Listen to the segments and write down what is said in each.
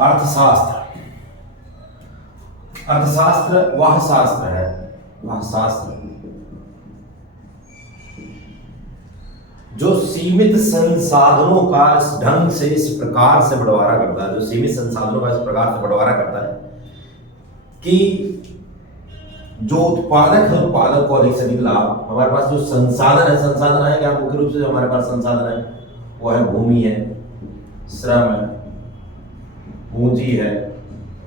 अर्थशास्त्र। अर्थशास्त्र वह शास्त्र है, वह शास्त्र जो सीमित संसाधनों का इस ढंग से, इस प्रकार से बंटवारा करता है, जो सीमित संसाधनों का इस प्रकार से बंटवारा करता है कि जो उत्पादक है, उत्पादक को अधिक से अधिक लाभ। हमारे पास जो संसाधन है, संसाधन है क्या, मुख्य रूप से जो हमारे पास संसाधन है वो है भूमि है, श्रम है, पूंजी है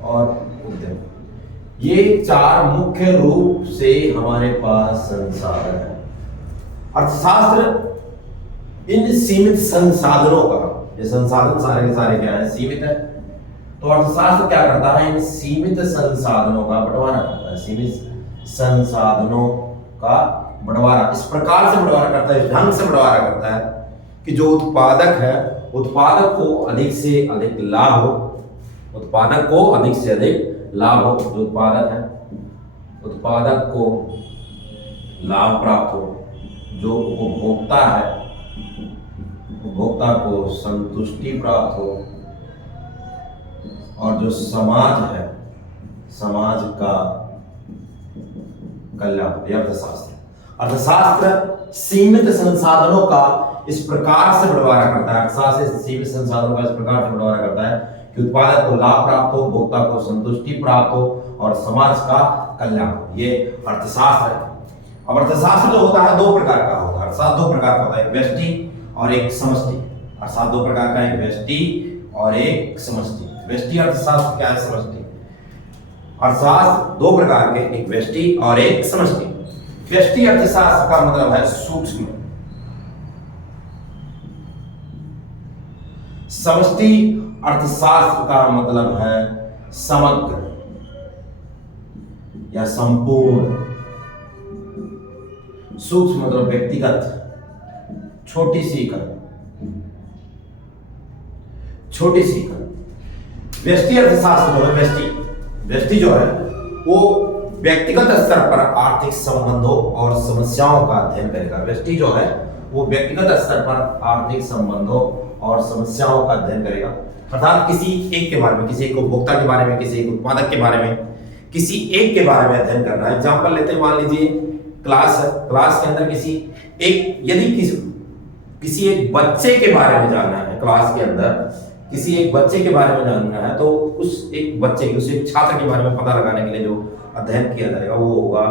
और उद्यम। ये चार मुख्य रूप से हमारे पास संसाधन है। अर्थशास्त्र इन सीमित संसाधनों का, ये संसाधन सारे के सारे क्या है, सीमित है, तो अर्थशास्त्र क्या करता है, इन सीमित संसाधनों का बंटवारा करता है। सीमित संसाधनों का बंटवारा इस प्रकार से बंटवारा करता है, इस ढंग से बंटवारा करता है कि जो उत्पादक है, उत्पादक को अधिक से अधिक लाभ हो, उत्पादक को अधिक से अधिक लाभ हो, जो उत्पादक है उत्पादक को लाभ प्राप्त हो, जो उपभोक्ता है उपभोक्ता को संतुष्टि प्राप्त हो, और जो समाज है समाज का कल्याण। अर्थशास्त्र अर्थशास्त्र सीमित संसाधनों का इस प्रकार से बंटवारा करता है। अर्थशास्त्र सीमित संसाधनों का इस प्रकार से बंटवारा करता है कि उत्पादक को लाभ प्राप्त हो, उपभोक्ता को संतुष्टि प्राप्त हो और समाज का कल्याण हो। ये अर्थशास्त्र है। अब अर्थशास्त्र जो होता है दो प्रकार का होता है। अर्थशास्त्र दो प्रकार का होता है, एक व्यष्टि और एक समष्टि। अर्थशास्त्र दो प्रकार का, एक व्यष्टि और एक समष्टि। व्यष्टि अर्थशास्त्र क्या है, समष्टि अर्थशास्त्र दो प्रकार के, एक व्यष्टि और एक समष्टि। व्यष्टि अर्थशास्त्र का मतलब है सूक्ष्म, समष्टि अर्थशास्त्र का मतलब है समग्र या संपूर्ण। सूक्ष्म मतलब व्यक्तिगत, छोटी सी इकाई, छोटी सी इकाई। व्यष्टि अर्थशास्त्र जो है, व्यष्टि जो है वो व्यक्तिगत स्तर पर आर्थिक संबंधों और समस्याओं का अध्ययन करेगा। व्यष्टि जो है वो व्यक्तिगत स्तर पर आर्थिक संबंधों और समस्याओं का अध्ययन करेगा। अर्थात किसी एक के बारे में, किसी एक उपभोक्ता के बारे में, किसी एक उत्पादक के बारे में, किसी एक के बारे में अध्ययन करना है। एग्जाम्पल लेते हैं, मान लीजिए क्लास है, क्लास के अंदर यदि किसी एक बच्चे के बारे में जानना है, क्लास के अंदर किसी एक बच्चे के बारे में जानना है, तो उस एक छात्र के बारे में पता लगाने के लिए जो अध्ययन किया जाएगा वो होगा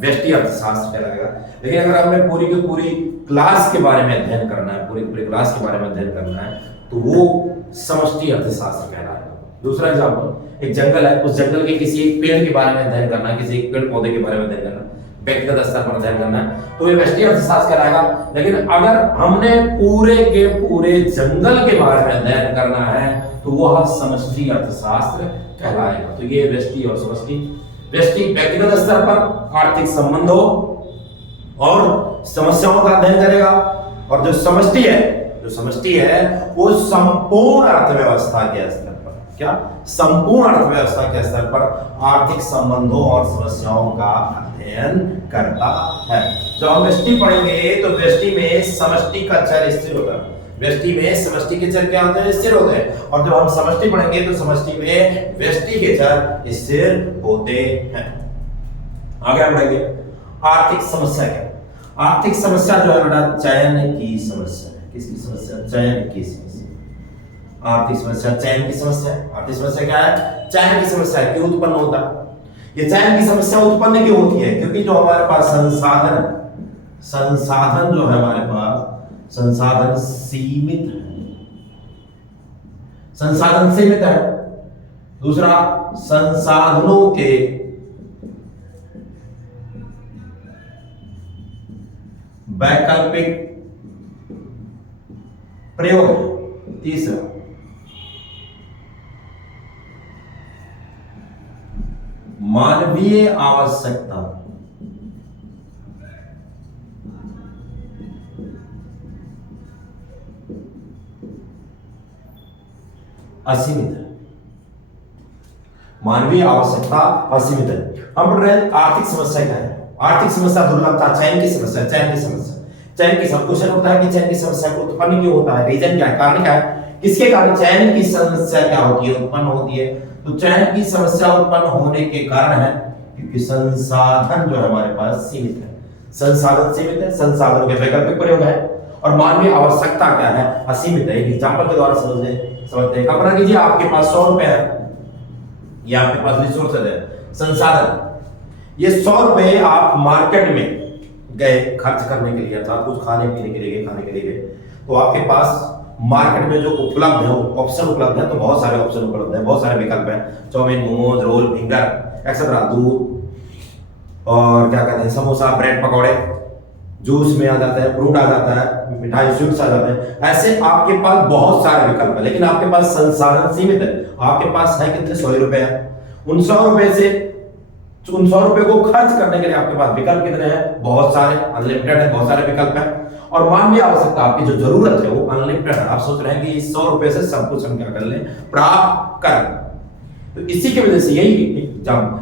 व्यष्टि अर्थशास्त्र कहलाएगा। लेकिन अगर हमें पूरी की पूरी क्लास के बारे में अध्ययन करना है, पूरी क्लास के बारे में अध्ययन करना है, तो वो समष्टि अर्थशास्त्र कहलाएगा। दूसरा एग्जाम्पल, एक जंगल है, उस जंगल के किसी एक पेड़ के बारे में अध्ययन करना है, किसी एक पेड़ पौधे के बारे में अध्ययन करना है, व्यक्तिगत स्तर पर अध्ययन करना है, तो ये व्यष्टि अर्थशास्त्र कहलाएगा। लेकिन अगर हमने पूरे के पूरे जंगल के बारे में अध्ययन करना है तो वह समष्टि अर्थशास्त्र कहलाएगा। तो ये व्यष्टि और समष्टि। व्यष्टि व्यक्तिगत स्तर पर आर्थिक संबंधों और समस्याओं का अध्ययन करेगा, और जो समष्टि है वो संपूर्ण अर्थव्यवस्था के स्तर पर, क्या संपूर्ण अर्थव्यवस्था के स्तर पर आर्थिक संबंधों और समस्याओं का अध्ययन करता है। जब हम व्यष्टि पढ़ेंगे तो व्यष्टि में समष्टि का चर स्थिर होता है, व्यष्टि में समष्टि के चर क्या होते हैं, स्थिर होते हैं। और जब हम समष्टि पढ़ेंगे तो समष्टि में व्यष्टि के चर स्थिर होते हैं। आगे हम पढ़ेंगे आर्थिक समस्या क्या। आर्थिक समस्या जो है बेटा चयन की समस्या है। किसकी समस्या, चयन की समस्या। आर्थिक समस्या चयन की समस्या है। आर्थिक समस्या क्या है, चयन की समस्या है। क्यों उत्पन्न होता है ये चयन की समस्या, उत्पन्न क्यों होती है, क्योंकि जो हमारे पास संसाधन जो है, हमारे पास संसाधन सीमित है। दूसरा, संसाधनों के वैकल्पिक प्रयोग है। तीसरा, मानवीय आवश्यकता असीमित है। मानवीय आवश्यकता असीमित है। हम पढ़ रहे हैं आर्थिक समस्या क्या है। आर्थिक समस्या दुर्लभता, चयन की समस्या। क्वेश्चन उठता है कि चयन की समस्या को उत्पन्न क्यों होता है, रीजन क्या है, कारण क्या है किसके कारण? चयन की समस्या क्या होती है, उत्पन्न होती है। तो चयन की समस्या उत्पन्न होने के कारण है क्योंकि संसाधन जो है हमारे पास सीमित है। संसाधन सीमित है, संसाधनों के वैकल्पिक प्रयोग है, और मानवीय आवश्यकता क्या है? असीमित है। एक एग्जांपल के द्वारा समझते हैं। कल्पना कीजिए आपके पास 100 रुपए है, ये आपके पास रिसोर्सेज है, संसाधन। ये 100 रुपए आप मार्केट में गए खर्च करने के लिए, अर्थात कुछ खाने पीने के लिए गए, खाने के लिए गए, तो आपके पास मार्केट में जो उपलब्ध है, ऑप्शन उपलब्ध है, तो बहुत सारे ऑप्शन उपलब्ध है, बहुत सारे विकल्प हैं। Chow mein, momos, roll, finger etcetera, दूध और क्या कहते हैं, समोसा, ब्रेड पकौड़े, जूस में आ जाता है, फ्रूट आ जाता है, मिठाई, स्वीट्स आ जाते हैं। ऐसे आपके पास बहुत सारे विकल्प है, लेकिन आपके पास संसाधन सीमित है। आपके पास है कितने? 100 रुपए है। उन 100 रुपए से उन 100 रुपए को खर्च करने के लिए आपके पास विकल्प कितने हैं? बहुत सारे, अनलिमिटेड है, बहुत सारे विकल्प हैं। और मानवीय आवश्यकता, आपकी जो जरूरत है वो अनलिमिटेड है। आप सोच रहे हैं कि इस 100 रुपए से सब कुछ हम क्या कर लें, प्राप्त कर। तो इसी की वजह से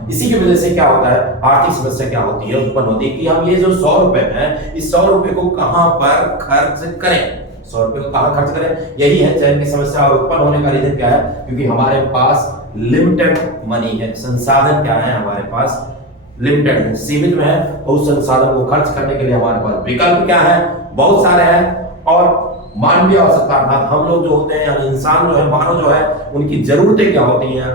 इसी की वजह से क्या होता है, आर्थिक समस्या क्या होती है, उत्पन्न होती है कि हम ये जो 100 रुपए हैं, इस 100 रुपए को कहां पर खर्च करें, 100 रुपए को कहां खर्च करें। यही है चयन की समस्या। और उत्पन्न होने का रीजन क्या है? क्योंकि हमारे पास लिमिटेड मनी है, संसाधन क्या है हमारे पास? लिमिटेड है, सीमित में है। और उस संसाधन को खर्च करने के लिए हमारे पास विकल्प क्या है? बहुत सारे हैं। और मानवीय आवश्यकता, अर्थात हम लोग जो होते हैं, यानी इंसान जो है, मानव जो है, उनकी जरूरतें क्या होती हैं?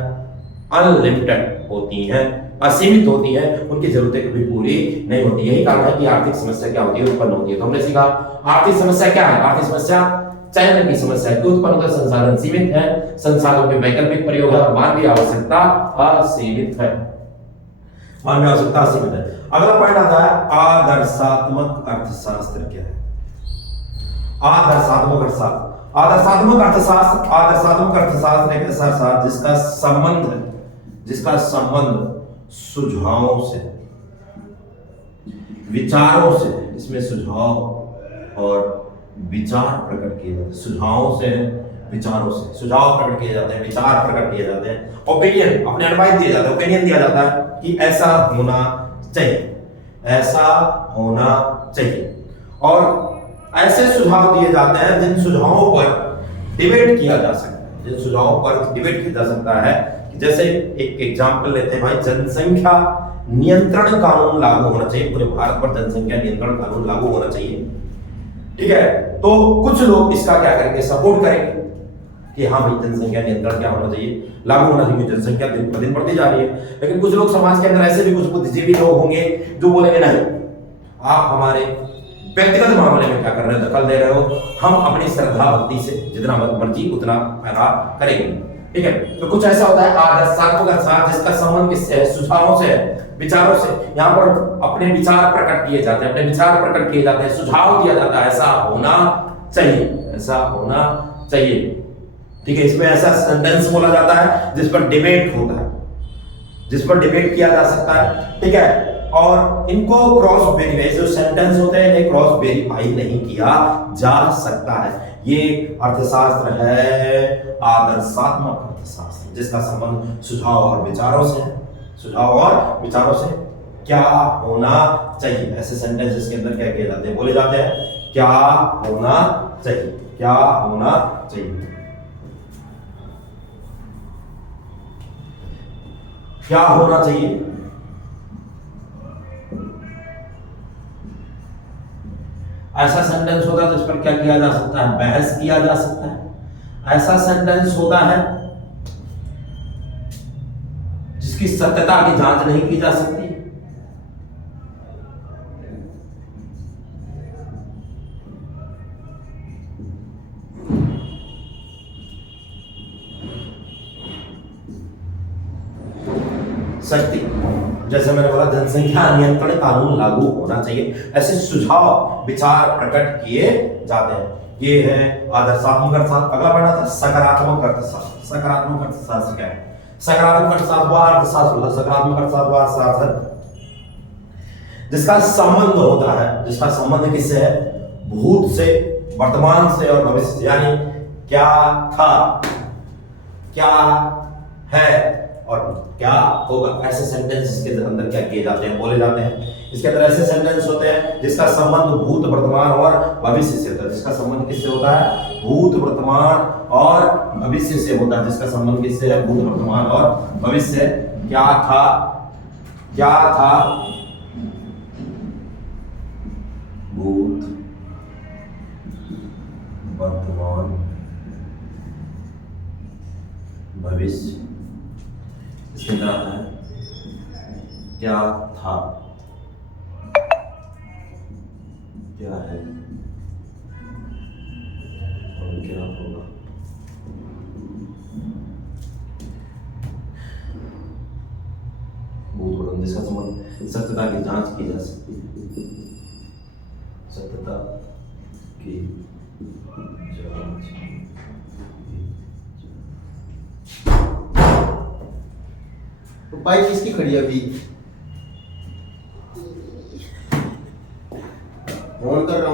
अनलिमिटेड होती हैं, असीमित होती हैं। उनकी जरूरतें कभी पूरी नहीं होती। यही कारण है कि आर्थिक समस्या क्या होती है, उत्पन्न होती है। तो हमने सीखा आर्थिक समस्या क्या है। आर्थिक समस्या चयन की समस्या है, उत्पन्न होकर संसाधन सीमित है, संसाधनों के वैकल्पिक प्रयोग है, और मानवीय आवश्यकता असीमित है। मानवीय आवश्यकता असीमित है। अगला पॉइंट आता है आदर्शात्मक अर्थशास्त्र क्या है? आदर्शात्मक अर्थशास्त्र। आदर्शात्मक अर्थशास्त्र एक ऐसा शास्त्र जिसका संबंध सुझावों से, विचारों से, इसमें सुझाव और विचार प्रकट किए जाते हैं। सुझावों से, विचारों से, सुझाव प्रकट किए जाते हैं, विचार प्रकट किए जाते हैं, ओपिनियन, अपने एडवाइस दिए जाते हैं, ओपिनियन दिया जाता है कि ऐसा होना चाहिए, ऐसा होना चाहिए। और ऐसे सुझाव दिए जाते हैं जिन सुझावों पर डिबेट किया जा सकता है, जिन सुझावों पर डिबेट किया जा सकता है। जैसे एक एग्जांपल लेते हैं भाई, जनसंख्या नियंत्रण कानून लागू होना चाहिए, पूरे भारत पर जनसंख्या नियंत्रण कानून लागू होना चाहिए। ठीक है, तो कुछ लोग इसका क्या करेंगे, सपोर्ट करेंगे कि हाँ भाई जनसंख्या नियंत्रण क्या होना चाहिए, लागू होना चाहिए, जनसंख्या दिन पर दिन बढ़ती जा रही है। लेकिन कुछ लोग समाज के अंदर ऐसे भी कुछ बुद्धिजीवी लोग होंगे जो बोलेंगे नहीं, आप हमारे व्यक्तिगत मामले में क्या कर रहे हो, दखल दे रहे हो, हम अपनी श्रद्धा भक्ति से जितना मर्जी उतना पैदा करेंगे। ठीक है, तो कुछ ऐसा होता है आदर्शात्मक अर्थशास्त्र जिसका संबंध किससे है? सुझावों से है, विचारों से। यहाँ पर अपने विचार प्रकट किए जाते हैं, अपने विचार प्रकट किए जाते हैं, सुझाव दिया जाता है, ऐसा होना चाहिए, ऐसा होना चाहिए। ठीक है, इसमें ऐसा सेंटेंस बोला जाता है जिस पर डिबेट होता है, जिस पर डिबेट किया जा सकता है। ठीक है, और इनको क्रॉस वेरीफाई, जो सेंटेंस होते हैं इन्हें क्रॉस वेरीफाई नहीं किया जा सकता है। ये अर्थशास्त्र है आदर्शात्मक अर्थशास्त्र, जिसका संबंध सुझाव और विचारों से है। सुझाव और विचारों से क्या होना चाहिए, ऐसे सेंटेंस इसके अंदर क्या किए जाते हैं, बोले जाते हैं क्या होना चाहिए, क्या होना चाहिए, क्या होना चाहिए। ऐसा सेंटेंस होता है जिस पर क्या किया जा सकता है, बहस किया जा सकता है। ऐसा सेंटेंस होता है जिसकी सत्यता की जांच नहीं की जा सकती। शक्ति, जैसे मैंने बोला जनसंख्या नियंत्रण कानून लागू होना चाहिए, ऐसे सुझाव विचार प्रकट किए जाते हैं। ये है आदर्शात्मक अर्थशास्त्र। अगला पढ़ना था सकारात्मक अर्थशास्त्र। सकारात्मक अर्थशास्त्र क्या है? सकारात्मक अर्थशास्त्र सकारात्मक अर्थशास्त्र जिसका संबंध होता है, जिसका संबंध किससे है? भूत से, वर्तमान से और भविष्य से। यानी क्या था, क्या है और क्या होगा, ऐसे सेंटेंस इसके अंदर क्या किए जाते हैं, बोले जाते हैं। इसके अंदर ऐसे सेंटेंस होते हैं जिसका संबंध भूत, वर्तमान और भविष्य से होता है। जिसका संबंध किससे होता है? भूत, वर्तमान और भविष्य से होता है, जिसका संबंध किससे है, भूत वर्तमान और भविष्य। क्या था, क्या था, भूत वर्तमान भविष्य। इसके क्या है, क्या था, क्या है और क्या होगा। भूत वर्तमान जिसका संबंध सत्यता की जांच की जा सकती है, सत्यता की जांच। तो बाइक किसकी खड़ी है अभी? फोन कर रहा हूँ।